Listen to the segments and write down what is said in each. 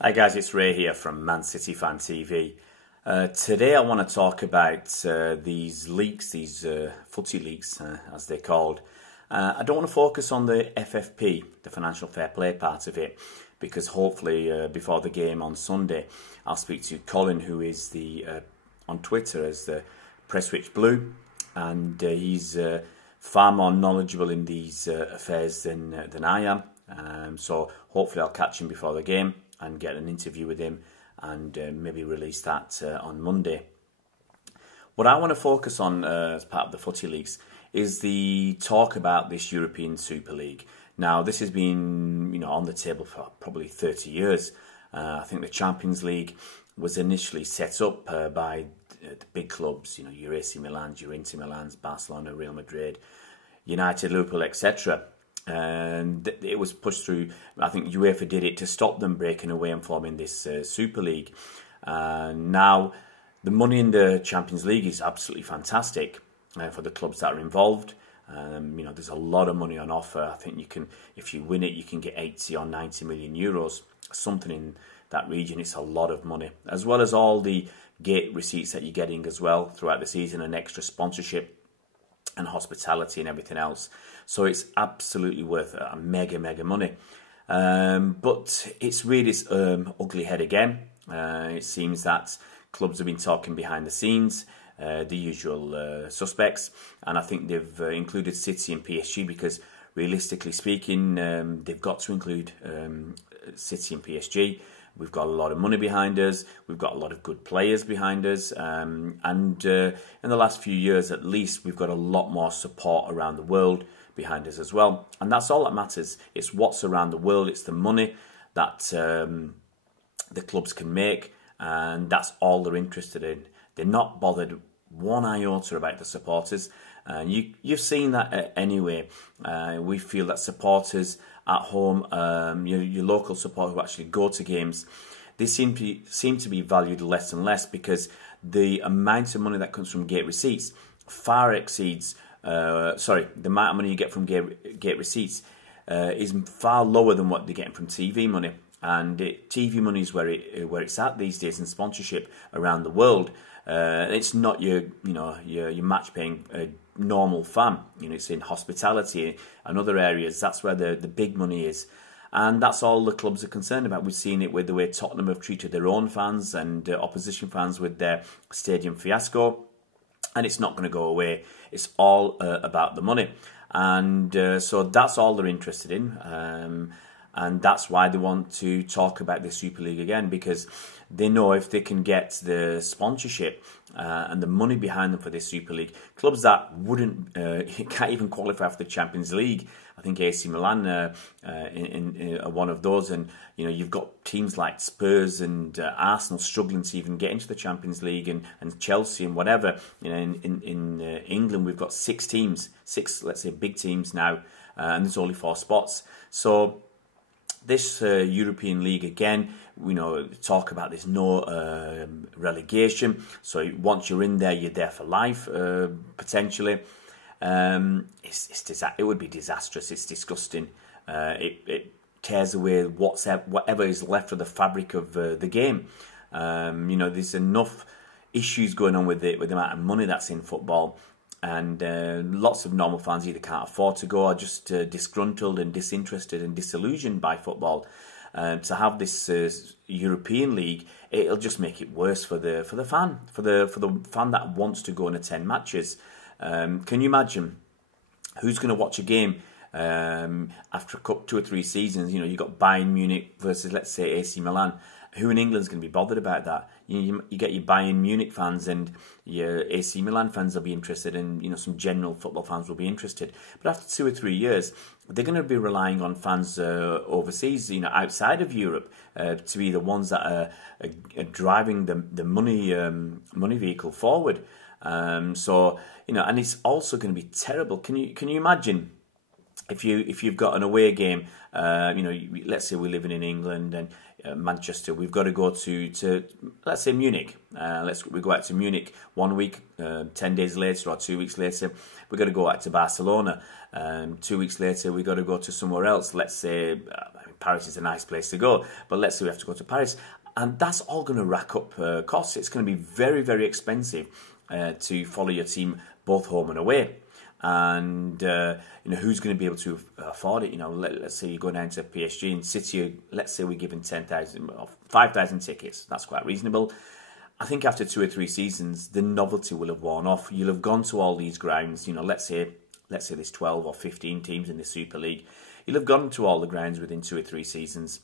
Hi guys, it's Ray here from Man City Fan TV. Today I want to talk about these leaks, these footy leaks as they're called. I don't want to focus on the FFP, the financial fair play part of it, because hopefully before the game on Sunday I'll speak to Colin, who is the on Twitter as the Press Rich Blue, and he's far more knowledgeable in these affairs than I am. So hopefully I'll catch him before the game and get an interview with him and maybe release that on Monday. What I want to focus on as part of the Footyleaks is the talk about this European Super League. Now, this has been on the table for probably 30 years. I think the Champions League was initially set up by the big clubs, your AC Milan, your Inter Milans, Barcelona, Real Madrid, United, Liverpool, etc. And it was pushed through. I think UEFA did it to stop them breaking away and forming this Super League. Now, the money in the Champions League is absolutely fantastic for the clubs that are involved. There's a lot of money on offer. I think you can, if you win it, you can get 80 or 90 million euros, something in that region. It's a lot of money, as well as all the gate receipts that you're getting as well throughout the season, and extra sponsorship and hospitality and everything else. So it's absolutely worth a mega money. But it's reared its ugly head again. It seems that clubs have been talking behind the scenes, the usual suspects, and I think they've included City and PSG because realistically speaking, they've got to include City and PSG. We've got a lot of money behind us. We've got a lot of good players behind us. And in the last few years, at least, we've got a lot more support around the world behind us as well. And that's all that matters. It's what's around the world. It's the money that the clubs can make. And that's all they're interested in. They're not bothered one iota about the supporters. And you've seen that anyway. We feel that supporters at home, your local support who actually go to games, they seem to be valued less and less because the amount of money that comes from gate receipts far exceeds, the amount of money you get from gate receipts is far lower than what they're getting from TV money. And TV money is where it's at these days in sponsorship around the world. It's not your match paying normal fan. It's in hospitality and other areas. That's where the big money is, and that's all the clubs are concerned about. We've seen it with the way Tottenham have treated their own fans and opposition fans with their stadium fiasco, and it's not going to go away. It's all about the money, and so that's all they're interested in. And that's why they want to talk about the Super League again, because they know if they can get the sponsorship and the money behind them for this Super League, clubs that wouldn't can't even qualify for the Champions League. I think AC Milan are one of those, and you've got teams like Spurs and Arsenal struggling to even get into the Champions League, and Chelsea and whatever. In England we've got six let's say big teams now, and there's only 4 spots. So this European League again, talk about there's no relegation. So once you're in there, you're there for life, potentially. It would be disastrous. It's disgusting. It tears away whatever is left of the fabric of the game. There's enough issues going on with the amount of money that's in football. And lots of normal fans either can't afford to go or just disgruntled and disinterested and disillusioned by football. To have this European League, it'll just make it worse for the fan that wants to go and attend matches. Can you imagine who's going to watch a game after 2 or 3 seasons? You've got Bayern Munich versus, let's say, AC Milan. Who in England's going to be bothered about that? You get your Bayern Munich fans and your AC Milan fans will be interested, and some general football fans will be interested. But after 2 or 3 years, they're going to be relying on fans overseas, outside of Europe, to be the ones that are driving the money vehicle forward. And it's also going to be terrible. Can you imagine if you've got an away game? Let's say we're living in England and Manchester, we've got to go to let's say Munich. We go out to Munich 1 week, 10 days later or 2 weeks later, we've got to go out to Barcelona. 2 weeks later, we've got to go to somewhere else. Let's say Paris is a nice place to go, but let's say we have to go to Paris, and that's all going to rack up costs. It's going to be very, very expensive to follow your team both home and away. And who's going to be able to afford it? Let's say you go down to PSG and City. Let's say we're giving 10,000 or 5,000 tickets. That's quite reasonable. I think after 2 or 3 seasons, the novelty will have worn off. You'll have gone to all these grounds. Let's say there's 12 or 15 teams in the Super League. You'll have gone to all the grounds within 2 or 3 seasons.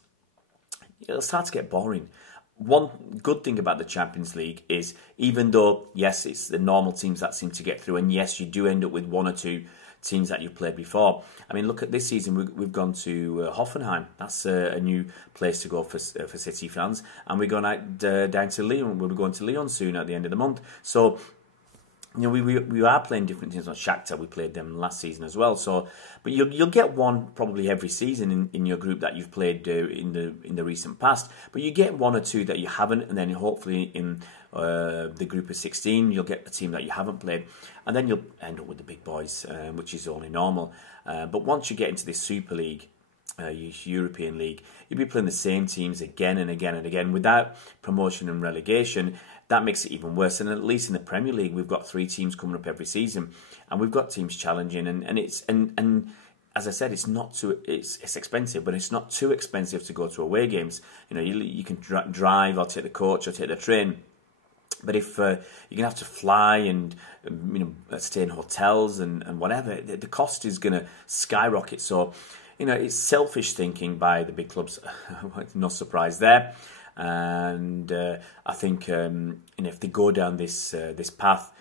It'll start to get boring. One good thing about the Champions League is, even though, yes, it's the normal teams that seem to get through, and yes, you do end up with 1 or 2 teams that you've played before. I mean, look at this season, we've gone to Hoffenheim. That's a new place to go for City fans. And we're going down to Lyon. We'll be going to Lyon soon at the end of the month. So, we are playing different teams. On Shakhtar, we played them last season as well. So, but you'll get one probably every season in your group that you've played in the recent past. But you get 1 or 2 that you haven't, and then hopefully in the group of 16 you'll get a team that you haven't played, and then you'll end up with the big boys, which is only normal. But once you get into this Super League, European League, you'll be playing the same teams again and again and again without promotion and relegation. That makes it even worse. And at least in the Premier League, we've got 3 teams coming up every season, and we've got teams challenging. And as I said, it's expensive, but it's not too expensive to go to away games. You can drive or take the coach or take the train. But if you're going to have to fly and stay in hotels and whatever, the cost is going to skyrocket. So, it's selfish thinking by the big clubs. No surprise there. And I think if they go down this path,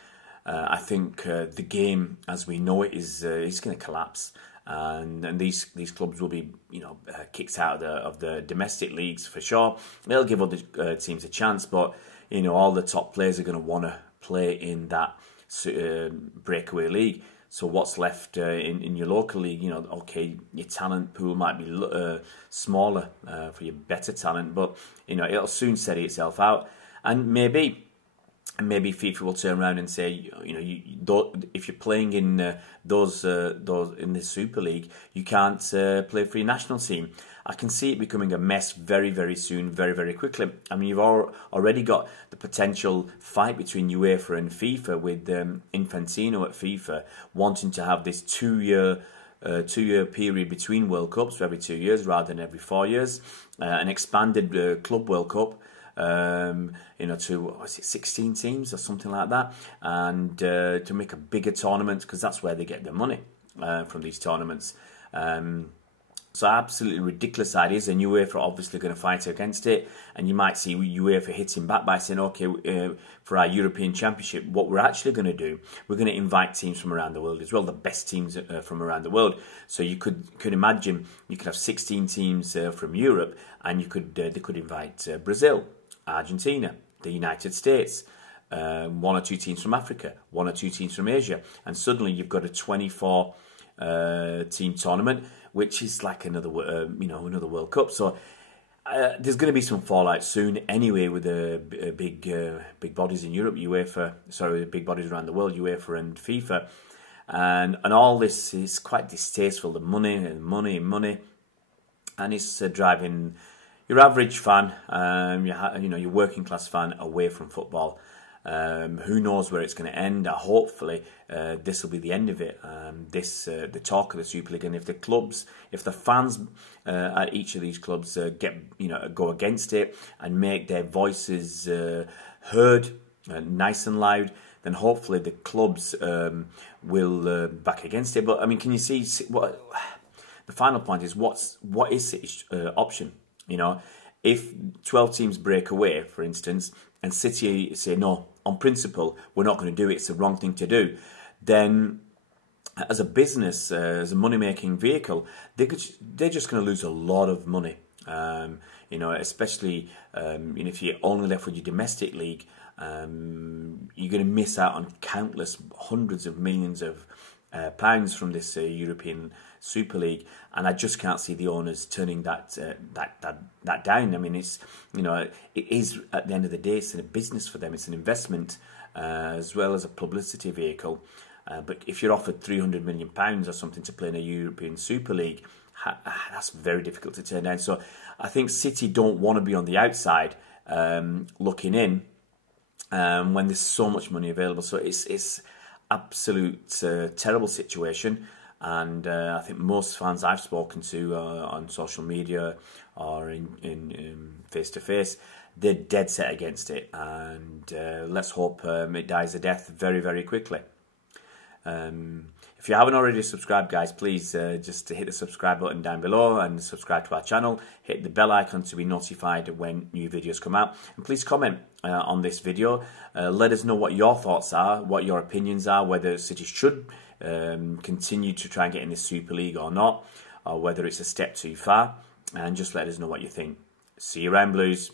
I think the game as we know it is going to collapse, and these clubs will be kicked out of the domestic leagues for sure. They'll give other teams a chance, but all the top players are going to want to play in that breakaway league. So what's left in your local league? Okay, your talent pool might be smaller for your better talent, but it'll soon steady itself out, and maybe FIFA will turn around and say, if you're playing in those in the Super League, you can't play for your national team. I can see it becoming a mess very, very soon, very, very quickly. I mean, you've already got the potential fight between UEFA and FIFA, with Infantino at FIFA wanting to have this 2-year period between World Cups, every 2 years rather than every 4 years, an expanded Club World Cup. To 16 teams or something like that, and to make a bigger tournament, because that's where they get their money from these tournaments. So absolutely ridiculous ideas, and UEFA are obviously going to fight against it. And you might see UEFA hitting back by saying, okay, for our European Championship, what we're actually going to do, we're going to invite teams from around the world as well, the best teams from around the world. So you could imagine you could have 16 teams from Europe, and they could invite Brazil, Argentina, the United States, 1 or 2 teams from Africa, 1 or 2 teams from Asia, and suddenly you've got a 24 team tournament, which is like another World Cup. So there's going to be some fallout soon anyway with the big bodies in Europe, big bodies around the world, UEFA and FIFA, and all this is quite distasteful. The money, and it's driving your average fan, your working class fan, away from football. Who knows where it's going to end? Hopefully, this will be the end of it. The talk of the Super League, and if the fans at each of these clubs go against it and make their voices heard, nice and loud, then hopefully the clubs will back against it. But I mean, can you see what the final point is? What is the option? If 12 teams break away, for instance, and City say, no, on principle, we're not going to do it, it's the wrong thing to do, then as a business, as a money-making vehicle, they're just going to lose a lot of money. Especially if you're only left with your domestic league, you're going to miss out on countless hundreds of millions of pounds from this European Super League, and I just can't see the owners turning that down. I mean, it is, at the end of the day, it's a business for them. It's an investment as well as a publicity vehicle. But if you're offered £300 million or something to play in a European Super League, that's very difficult to turn down. So I think City don't want to be on the outside looking in when there's so much money available. So it's absolute terrible situation. And I think most fans I've spoken to on social media or in face-to-face, they're dead set against it. And let's hope it dies a death very, very quickly. If you haven't already subscribed, guys, please just hit the subscribe button down below and subscribe to our channel. Hit the bell icon to be notified when new videos come out. And please comment on this video. Let us know what your thoughts are, what your opinions are, whether City should continue to try and get in this Super League or not, or whether it's a step too far. And just let us know what you think. See you around, Blues.